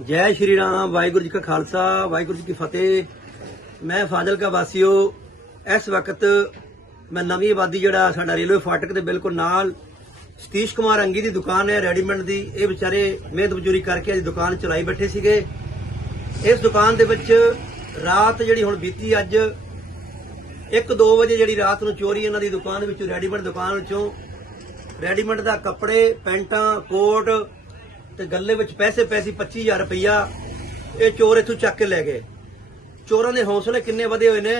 ਜੈ ਸ਼੍ਰੀ ਰਾਮ, ਵਾਹਿਗੁਰੂ ਜੀ ਕਾ ਖਾਲਸਾ, ਵਾਹਿਗੁਰੂ ਜੀ ਕੀ ਫਤਿਹ। ਮੈਂ ਫਾਜ਼ਿਲਕਾ ਵਾਸੀਓ, ਇਸ ਵਕਤ ਮੈਂ ਨਵੀਂ ਆਬਾਦੀ ਜਿਹੜਾ ਸਾਡਾ ਰੇਲਵੇ ਫਾਟਕ ਦੇ ਬਿਲਕੁਲ ਨਾਲ ਸਤੀਸ਼ ਕੁਮਾਰ ਅੰਗੀ ਦੀ ਦੁਕਾਨ ਹੈ ਰੈਡੀਮੈਂਟ ਦੀ। ਇਹ ਵਿਚਾਰੇ ਮਿਹਨਤ ਮਜ਼ਦੂਰੀ ਕਰਕੇ ਅੱਜ ਦੁਕਾਨ ਚਲਾਈ ਬੈਠੇ ਸੀਗੇ। ਇਸ ਦੁਕਾਨ ਦੇ ਵਿੱਚ ਰਾਤ ਜਿਹੜੀ ਹੁਣ ਬੀਤੀ ਅੱਜ 1-2 ਵਜੇ ਜਿਹੜੀ ਰਾਤ ਨੂੰ ਚੋਰੀ ਇਹਨਾਂ ਦੀ ਦੁਕਾਨ ਵਿੱਚੋਂ, ਰੈਡੀਮੇਡ ਦੁਕਾਨ ਵਿੱਚੋਂ, ਰੈਡੀਮੇਡ ਦਾ ਕੱਪੜੇ, ਪੈਂਟਾਂ, ਕੋਟ ਤੇ ਗੱਲੇ ਵਿੱਚ ਪੈਸੇ ਪੈਸੇ 25000 ਰੁਪਈਆ ਇਹ ਚੋਰ ਇਥੋਂ ਚੱਕ ਕੇ ਲੈ ਗਏ। ਚੋਰਾਂ ਦੇ ਹੌਸਲੇ ਕਿੰਨੇ ਵਧੇ ਹੋਏ ਨੇ,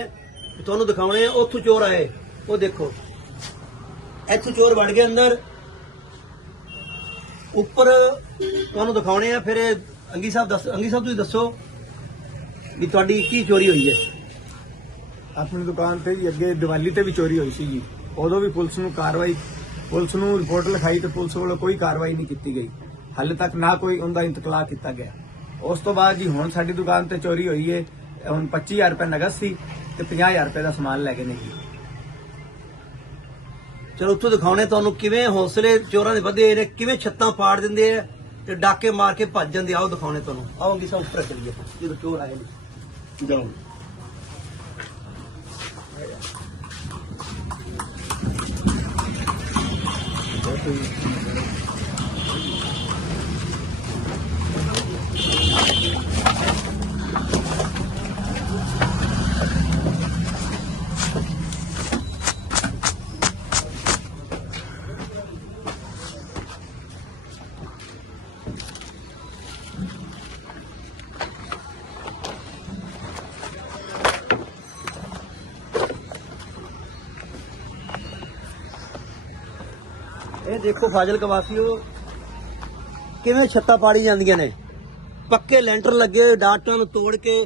ਤੁਹਾਨੂੰ ਦਿਖਾਉਣੇ ਆ, ਉੱਥੋਂ ਚੋਰ ਆਏ। ਉਹ ਦੇਖੋ, ਇੱਥੋਂ ਚੋਰ ਵੜ ਗਏ ਅੰਦਰ। ਉੱਪਰ ਤੁਹਾਨੂੰ ਦਿਖਾਉਣੇ ਆ, ਫਿਰ ਅੰਗੀ ਸਾਹਿਬ ਦੱਸ, ਅੰਗੀ ਸਾਹਿਬ ਤੁਸੀਂ ਦੱਸੋ ਵੀ ਤੁਹਾਡੀ ਕੀ ਚੋਰੀ ਹੋਈ ਹੈ। ਆਪਣੀ ਦੁਕਾਨ ਤੇ ਜੀ ਅੱਗੇ ਦੀਵਾਲੀ ਤੇ ਵੀ ਚੋਰੀ ਹੋਈ ਸੀ ਜੀ ਉਦੋਂ ਵੀ ਪੁਲਿਸ ਨੂੰ ਕਾਰਵਾਈ, ਪੁਲਿਸ ਨੂੰ ਰਿਪੋਰਟ ਲਿਖਾਈ ਤੇ ਪੁਲਿਸ ਵੱਲੋਂ ਕੋਈ ਕਾਰਵਾਈ ਨਹੀਂ ਕੀਤੀ ਗਈ। ਹਾਲੇ ਤੱਕ ਨਾ ਕੋਈ ਉਹਦਾ ਇੰਤਕਲਾ ਕੀਤਾ ਗਿਆ। ਉਸ ਤੋਂ ਬਾਅਦ ਜੀ ਹੁਣ ਸਾਡੀ ਦੁਕਾਨ ਤੇ ਚੋਰੀ ਹੋਈ ਹੈ ਹੁਣ 25000 ਰੁਪਏ ਨਗਦ ਸੀ ਤੇ 50000 ਰੁਪਏ ਦਾ ਸਮਾਨ ਲੈ ਗਏ ਨੇ ਜੀ ਚਲੋ ਉੱਥੋਂ ਦਿਖਾਉਣੇ ਤੁਹਾਨੂੰ ਕਿਵੇਂ ਹੌਸਲੇ ਚੋਰਾਂ ਦੇ ਵਧੇ ਨੇ ਕਿਵੇਂ ਛੱਤਾਂ ਪਾੜ ਦਿੰਦੇ ਆ ਤੇ ਡਾਕੇ ਮਾਰ ਕੇ ਭੱਜ ਜਾਂਦੇ ਆ ਉਹ ਦਿਖਾਉਣੇ ਤੁਹਾਨੂੰ। ਆਓ ਅੰਗੀ ਸਾਹਿਬ ਉੱਪਰ ਚੱਲੀਏ ਜਦੋਂ ਚੋਰ ਆਏ ਨੇ। ਜਾਓ। ਇਹ ਦੇਖੋ ਫਾਜ਼ਿਲਕਾ ਵਾਸੀਓ, ਕਿਵੇਂ ਛੱਤਾਂ ਪਾੜੀ ਜਾਂਦੀਆਂ ਨੇ। ਪੱਕੇ ਲੈਂਟਰ ਲੱਗੇ ਹੋਏ, ਡਾਟਾਂ ਨੂੰ ਤੋੜ ਕੇ।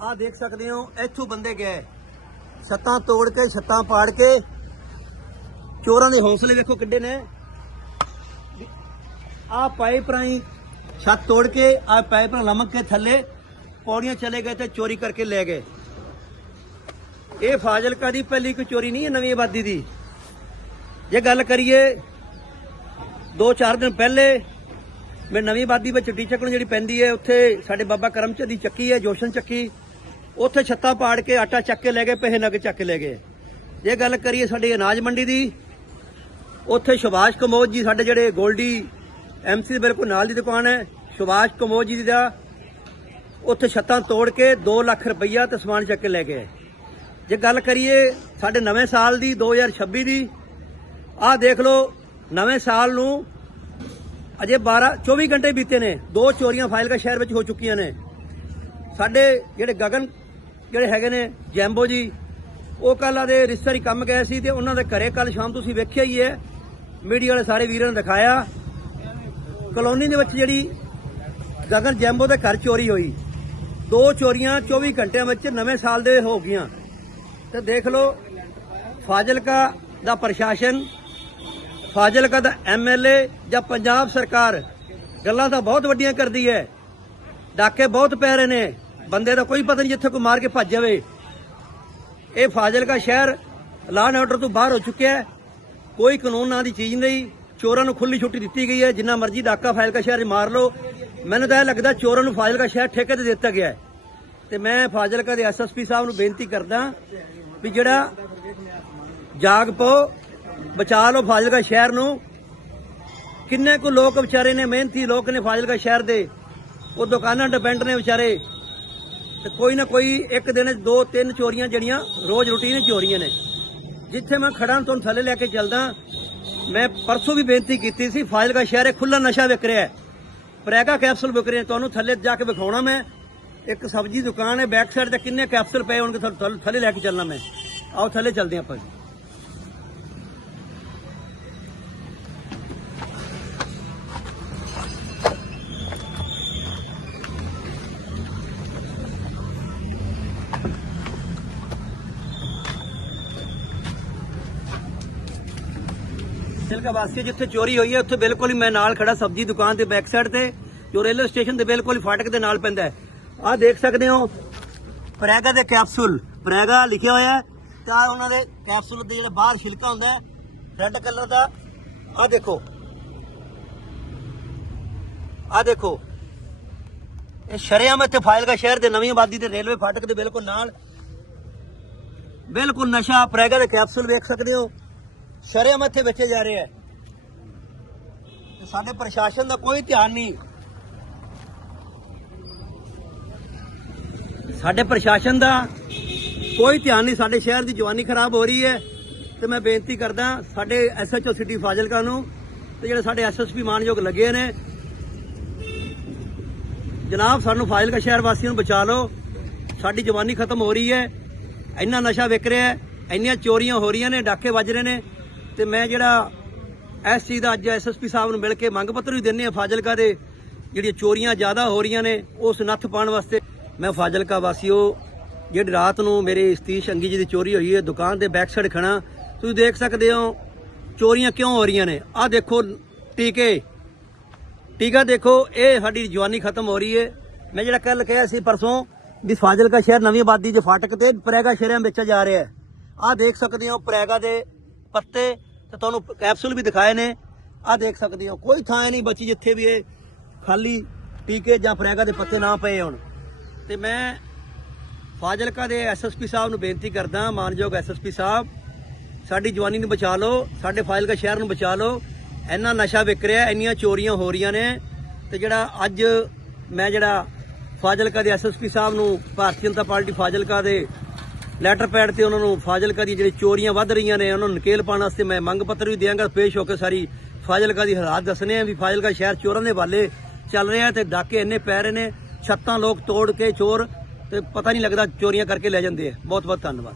ਆਹ ਦੇਖ ਸਕਦੇ ਹੋ, ਇੱਥੋਂ ਬੰਦੇ ਗਏ। ਛੱਤਾਂ ਤੋੜ ਕੇ, ਛੱਤਾਂ ਪਾੜ ਕੇ। ਚੋਰਾਂ ਦੇ ਹੌਸਲੇ ਵੇਖੋ ਕਿੱਡੇ ਨੇ। ਆਹ ਪਾਈਪ ਰਾਹੀਂ ਛੱਤ ਤੋੜ ਕੇ, ਆਹ ਪਾਈਪ ਨਾਲ ਲਮਕ ਕੇ ਥੱਲੇ ਪੌੜੀਆਂ ਚਲੇ ਗਏ ਤੇ ਚੋਰੀ ਕਰਕੇ ਲੈ ਗਏ। ਇਹ ਫਾਜ਼ਿਲਕਾ ਦੀ ਪਹਿਲੀ ਕੋਈ ਚੋਰੀ ਨਹੀਂ ਹੈ, ਨਵੀਂ ਆਬਾਦੀ ਦੀ। ਜੇ ਗੱਲ ਕਰੀਏ 2-4 ਦਿਨ ਪਹਿਲੇ ਮੈਂ ਨਵੀਂ ਬਾਦੀ ਵਿੱਚ ਟੀਚਕ ਨੂੰ ਜਿਹੜੀ ਪੈਂਦੀ ਹੈ, ਉੱਥੇ ਸਾਡੇ ਬਾਬਾ ਕਰਮਚੰਦ ਦੀ ਚੱਕੀ ਹੈ, ਜੋਸ਼ਨ ਚੱਕੀ। ਉੱਥੇ ਛੱਤਾਂ ਪਾੜ ਕੇ ਆਟਾ ਚੱਕ ਕੇ ਲੈ ਗਏ, ਪੈਸੇ ਨਗ ਚੱਕ ਕੇ ਲੈ ਗਏ। ਜੇ ਗੱਲ ਕਰੀਏ ਸਾਡੀ ਅਨਾਜ ਮੰਡੀ ਦੀ, ਉੱਥੇ ਸੁਭਾਸ਼ ਕਮੋਜ ਜੀ ਸਾਡੇ ਜਿਹੜੇ ਗੋਲਡੀ ਐਮਸੀ ਦੇ ਬਿਲਕੁਲ ਨਾਲ ਦੀ ਦੁਕਾਨ ਹੈ। ਸੁਭਾਸ਼ ਕਮੋਜ ਜੀ ਦਾ ਉੱਥੇ ਛੱਤਾਂ ਤੋੜ ਕੇ 2 ਲੱਖ ਰੁਪਈਆ ਤੇ ਸਮਾਨ ਚੱਕ ਕੇ ਲੈ ਗਏ। ਜੇ ਗੱਲ ਕਰੀਏ ਸਾਡੇ ਨਵੇਂ ਸਾਲ ਦੀ 2026 ਦੀ, ਆਹ ਦੇਖ ਲਓ ਨਵੇਂ ਸਾਲ ਨੂੰ ਅਜੇ 12 24 ਘੰਟੇ ਬੀਤੇ ਨੇ। ਦੋ ਚੋਰੀਆਂ ਫਾਜ਼ਿਲਕਾ ਸ਼ਹਿਰ ਵਿੱਚ ਹੋ ਚੁੱਕੀਆਂ ਨੇ। ਸਾਡੇ ਜਿਹੜੇ ਗਗਨ ਜਿਹੜੇ ਹੈਗੇ ਨੇ, ਜੈਂਬੋ ਜੀ, ਉਹ ਕੱਲ੍ਹ ਦੇ ਰਿਸ਼ਤੇਦਾਰੀ ਕੰਮ ਗਏ ਸੀ ਤੇ ਉਹਨਾਂ ਦੇ ਘਰੇ ਕੱਲ ਸ਼ਾਮ ਤੁਸੀਂ ਵੇਖਿਆ ਹੀ ਹੈ। ਮੀਡੀਆ ਵਾਲੇ ਸਾਰੇ ਵੀਰਾਂ ਨੇ ਦਿਖਾਇਆ। ਕਲੋਨੀ ਦੇ ਵਿੱਚ ਜਿਹੜੀ ਗਗਨ ਜੈਂਬੋ ਦੇ ਘਰ ਚੋਰੀ ਹੋਈ। ਦੋ ਚੋਰੀਆਂ 24 ਘੰਟਿਆਂ ਵਿੱਚ ਨਵੇਂ ਸਾਲ ਦੇ ਹੋ ਗਈਆਂ। ਤੇ ਦੇਖ ਲਓ, ਫਾਜ਼ਿਲਕਾ ਦਾ ਪ੍ਰਸ਼ਾਸਨ ਫਾਜ਼ਿਲਕਾ ਦਾ ਐਮਐਲਏ ਜਾਂ ਪੰਜਾਬ ਸਰਕਾਰ ਗੱਲਾਂ ਤਾਂ ਬਹੁਤ ਵੱਡੀਆਂ ਕਰਦੀ ਹੈ। ਡਾਕੇ ਬਹੁਤ ਪੈ ਰਹੇ ਨੇ। ਬੰਦੇ ਦਾ ਕੋਈ ਪਤਾ ਨਹੀਂ ਜਿੱਥੇ ਕੋਈ ਮਾਰ ਕੇ ਭੱਜ ਜਾਵੇ। ਇਹ ਫਾਜ਼ਿਲਕਾ ਸ਼ਹਿਰ ਲਾਅ ਐਂਡ ਆਰਡਰ ਤੋਂ ਬਾਹਰ ਹੋ ਚੁੱਕਿਆ ਹੈ। ਕੋਈ ਕਾਨੂੰਨ ਨਾਂ ਦੀ ਚੀਜ਼ ਨਹੀਂ। ਚੋਰਾਂ ਨੂੰ ਖੁੱਲੀ ਛੁੱਟੀ ਦਿੱਤੀ ਗਈ ਹੈ। ਜਿੰਨਾ ਮਰਜ਼ੀ ਡਾਕਾ ਫਾਜ਼ਿਲਕਾ ਸ਼ਹਿਰ 'ਚ ਮਾਰ ਲਓ। ਮੈਨੂੰ ਤਾਂ ਇਹ ਲੱਗਦਾ ਚੋਰਾਂ ਨੂੰ ਫਾਜ਼ਿਲਕਾ ਸ਼ਹਿਰ ਠੇਕੇ ਤੇ ਦਿੱਤਾ ਗਿਆ ਹੈ। ਤੇ ਮੈਂ ਫਾਜ਼ਿਲਕਾ ਦੇ ਐਸਐਸਪੀ ਸਾਹਿਬ ਨੂੰ ਬੇਨਤੀ ਕਰਦਾ ਵੀ ਜਿਹੜਾ ਜਾਗ ਪਓ ਬਚਾ ਲਓ ਫਾਜ਼ਿਲਕਾ ਸ਼ਹਿਰ ਨੂੰ। ਕਿੰਨੇ ਕੁ ਲੋਕ ਵਿਚਾਰੇ ਨੇ, ਮਿਹਨਤੀ ਲੋਕ ਨੇ ਫਾਜ਼ਿਲਕਾ ਸ਼ਹਿਰ ਦੇ। ਉਹ ਦੁਕਾਨਾਂ ਡਿਪੈਂਡ ਨੇ ਵਿਚਾਰੇ। ਤੇ ਕੋਈ ਨਾ ਕੋਈ ਇੱਕ ਦਿਨ 'ਚ ਦੋ, ਤਿੰਨ ਚੋਰੀਆਂ ਜਿਹੜੀਆਂ ਰੋਜ਼ ਰੁਟੀਨ 'ਚ ਹੋ ਨੇ। ਜਿੱਥੇ ਮੈਂ ਖੜਾ ਤੁਹਾਨੂੰ ਥੱਲੇ ਲੈ ਕੇ ਚੱਲਦਾ। ਮੈਂ ਪਰਸੋਂ ਵੀ ਬੇਨਤੀ ਕੀਤੀ ਸੀ, ਫਾਜ਼ਿਲਕਾ ਸ਼ਹਿਰ ਇਹ ਖੁੱਲਾ ਨਸ਼ਾ ਵਿਕ ਰਿਹਾ ਹੈ। ਪ੍ਰੈਗਾ ਕੈਪਸੂਲ ਵਿਕ ਰਹੇ ਤੁਹਾਨੂੰ ਥੱਲੇ ਜਾ ਕੇ ਵਿਖਾਉਣਾ ਮੈਂ। ਇੱਕ ਸਬਜ਼ੀ ਦੁਕਾਨ ਹੈ, ਬੈਕ ਸਾਈਡ ਤੇ ਕਿੰਨੇ ਕੈਪਸੂਲ ਪਏ ਹੋਣਗੇ, ਤੁਹਾਨੂੰ ਥੱਲੇ- ਥੱਲੇ ਲੈ ਕੇ ਚੱਲਣਾ ਮੈਂ। ਆਓ ਥੱਲੇ ਚੱਲਦੇ ਹਾਂ ਆਪਾਂ ਸਿਲਕਾ ਵਾਸੀ ਜਿੱਥੇ ਚੋਰੀ ਹੋਈ ਹੈ, ਉੱਥੇ ਬਿਲਕੁਲ ਹੀ ਮੈਂ ਨਾਲ ਖੜਾ, ਸਬਜ਼ੀ ਦੁਕਾਨ ਦੇ ਬੈਕ ਸਾਈਡ ਤੇ, ਜੋ ਰੇਲਵੇ ਸਟੇਸ਼ਨ ਦੇ ਬਿਲਕੁਲ ਫਾਟਕ ਦੇ ਨਾਲ ਪੈਂਦਾ ਆਹ ਦੇਖ ਸਕਦੇ ਹੋ, ਪ੍ਰੈਗਾ ਦੇ ਕੈਪਸੂਲ ਪ੍ਰੈਗਾ ਲਿਖਿਆ ਹੋਇਆ ਤੇ ਆਹ ਉਹਨਾਂ ਦੇ ਕੈਪਸੂਲ ਦੇ ਜਿਹੜਾ ਬਾਹਰ ਛਿਲਕਾ ਹੁੰਦਾ ਹੈ ਰੈੱਡ ਕਲਰ ਦਾ, ਆਹ ਦੇਖੋ। ਆਹ ਦੇਖੋ। ਇਹ ਸ਼ਰਿਆਮ ਇੱਥੇ ਫਾਜ਼ਿਲਕਾ ਸ਼ਹਿਰ ਦੇ ਨਵੀਂ ਆਬਾਦੀ ਦੇ ਰੇਲਵੇ ਫਾਟਕ ਦੇ ਬਿਲਕੁਲ ਨਾਲ। ਬਿਲਕੁਲ ਨਸ਼ਾ ਪ੍ਰੈਗਾ ਦੇ ਕੈਪਸੂਲ ਵੇਖ ਸਕਦੇ ਹੋ। ਸ਼ਰਿਆਮ ਇੱਥੇ ਵੇਚੇ ਜਾ ਰਹੇ ਹੈ ਸਾਡੇ ਪ੍ਰਸ਼ਾਸਨ ਦਾ ਕੋਈ ਧਿਆਨ ਨਹੀਂ। ਸਾਡੇ ਪ੍ਰਸ਼ਾਸਨ ਦਾ ਕੋਈ ਧਿਆਨ ਨਹੀਂ। ਸਾਡੇ ਸ਼ਹਿਰ ਦੀ ਜਵਾਨੀ ਖਰਾਬ ਹੋ ਰਹੀ ਹੈ ਤੇ ਮੈਂ ਬੇਨਤੀ ਕਰਦਾ ਸਾਡੇ ਐਸਐਚਓ ਸਿਟੀ ਫਾਜ਼ਿਲਕਾ ਨੂੰ ਤੇ ਜਿਹੜੇ ਸਾਡੇ ਐਸਐਸਪੀ ਮਾਨਯੋਗ ਲੱਗੇ ਨੇ, ਜਨਾਬ ਸਾਨੂੰ ਫਾਜ਼ਿਲਕਾ ਸ਼ਹਿਰ ਵਾਸੀਆਂ ਨੂੰ ਬਚਾ ਲਓ। ਸਾਡੀ ਜਵਾਨੀ ਖਤਮ ਹੋ ਰਹੀ ਹੈ। ਇੰਨਾ ਨਸ਼ਾ ਵਿਕ ਰਿਹਾ ਹੈ। ਇੰਨੀਆਂ ਚੋਰੀਆਂ ਹੋ ਰਹੀਆਂ ਨੇ, ਡਾਕੇ ਵੱਜ ਰਹੇ ਨੇ। ਤੇ ਮੈਂ ਜਿਹੜਾ ਇਸ ਚੀਜ਼ ਦਾ ਅੱਜ ਐਸਐਸਪੀ ਸਾਹਿਬ ਨੂੰ ਮਿਲ ਕੇ ਮੰਗ ਪੱਤਰ ਵੀ ਦਿੰਨੇ ਆ ਫਾਜ਼ਿਲਕਾ ਦੇ, ਜਿਹੜੀਆਂ ਚੋਰੀਆਂ ਜ਼ਿਆਦਾ ਹੋ ਰਹੀਆਂ ਨੇ, ਉਸ ਨੱਥ ਪਾਉਣ ਵਾਸਤੇ। ਮੈਂ ਫਾਜ਼ਿਲਕਾ ਵਾਸੀਓ, ਜਿਹੜੀ ਰਾਤ ਨੂੰ ਮੇਰੇ ਸਤੀਸ਼ ਅੰਗੀ ਜੀ ਦੀ ਚੋਰੀ ਹੋਈ ਹੈ, ਦੁਕਾਨ ਦੇ ਬੈਕ ਸਾਈਡ ਖੜਾ ਤੁਸੀਂ ਦੇਖ ਸਕਦੇ ਹੋ, ਚੋਰੀਆਂ ਕਿਉਂ ਹੋ ਰਹੀਆਂ ਨੇ? ਆਹ ਦੇਖੋ ਟੀਕੇ। ਟੀਕਾ ਦੇਖੋ, ਇਹ ਸਾਡੀ ਜਵਾਨੀ ਖਤਮ ਹੋ ਰਹੀ ਹੈ। ਮੈਂ ਜਿਹੜਾ ਕੱਲ ਕਿਹਾ ਸੀ ਪਰਸੋਂ ਵੀ ਫਾਜ਼ਿਲਕਾ ਸ਼ਹਿਰ ਨਵੀਂ ਆਬਾਦੀ ਦੇ ਫਾਟਕ ਤੇ ਪ੍ਰੈਗਾ ਸ਼ਹਿਰਾਂ ਵਿੱਚ ਜਾ ਰਿਹਾ ਹੈ। ਆਹ ਦੇਖ ਸਕਦੇ ਹੋ, ਪ੍ਰੈਗਾ ਦੇ ਪੱਤੇ ਤੇ ਤੁਹਾਨੂੰ ਕੈਪਸੂਲ ਵੀ ਦਿਖਾਏ ਨੇ। ਆਹ ਦੇਖ ਸਕਦੇ ਹੋ, ਕੋਈ ਥਾਂ ਨਹੀਂ ਬਚੀ ਜਿੱਥੇ ਵੀ ਇਹ ਖਾਲੀ ਟੀਕੇ ਜਾਂ ਪ੍ਰੈਗਾ ਦੇ ਪੱਤੇ ਨਾ ਪਏ ਹੋਣ। ਤੇ ਮੈਂ ਫਾਜ਼ਿਲਕਾ ਦੇ ਐਸਐਸਪੀ ਸਾਹਿਬ ਨੂੰ ਬੇਨਤੀ ਕਰਦਾ, ਮਾਨਯੋਗ ਐਸਐਸਪੀ ਸਾਹਿਬ, ਸਾਡੀ ਜਵਾਨੀ ਨੂੰ ਬਚਾ ਲਓ, ਸਾਡੇ ਫਾਜ਼ਿਲਕਾ ਸ਼ਹਿਰ ਨੂੰ ਬਚਾ ਲਓ। ਇੰਨਾ ਨਸ਼ਾ ਵਿਕ ਰਿਹਾ, ਇੰਨੀਆਂ ਚੋਰੀਆਂ ਹੋ ਰਹੀਆਂ ਨੇ। ਤੇ ਜਿਹੜਾ ਅੱਜ ਮੈਂ ਜਿਹੜਾ ਫਾਜ਼ਿਲਕਾ ਦੇ ਐਸਐਸਪੀ ਸਾਹਿਬ ਨੂੰ, ਭਾਰਤੀ ਜਨਤਾ ਪਾਰਟੀ ਫਾਜ਼ਿਲਕਾ ਦੇ ਲੈਟਰ ਪੈਡ ਤੇ ਉਹਨਾਂ ਨੂੰ ਫਾਜ਼ਿਲਕਾ ਦੀ ਜਿਹੜੀ ਚੋਰੀਆਂ ਵੱਧ ਰਹੀਆਂ ਨੇ, ਉਹਨਾਂ ਨੂੰ ਨਕੇਲ ਪਾਉਣ ਵਾਸਤੇ ਮੈਂ ਮੰਗ ਪੱਤਰ ਵੀ ਦਿਆਂਗਾ। ਪੇਸ਼ ਹੋ ਕੇ ਸਾਰੀ ਫਾਜ਼ਿਲਕਾ ਦੀ ਹਾਲਾਤ ਦੱਸਣੇ ਆ ਵੀ ਫਾਜ਼ਿਲਕਾ ਸ਼ਹਿਰ ਚੋਰਾਂ ਦੇ ਵਾਲੇ ਚੱਲ ਰਿਹਾ ਤੇ ਡਾਕੇ ਇੰਨੇ ਪੈ ਰਹੇ ਨੇ, ਛੱਤਾਂ ਲੋਕ ਤੋੜ ਕੇ ਚੋਰ ਤੇ ਪਤਾ ਨਹੀਂ ਲੱਗਦਾ ਚੋਰੀਆਂ ਕਰਕੇ ਲੈ ਜਾਂਦੇ ਆ। ਬਹੁਤ ਬਹੁਤ ਧੰਨਵਾਦ।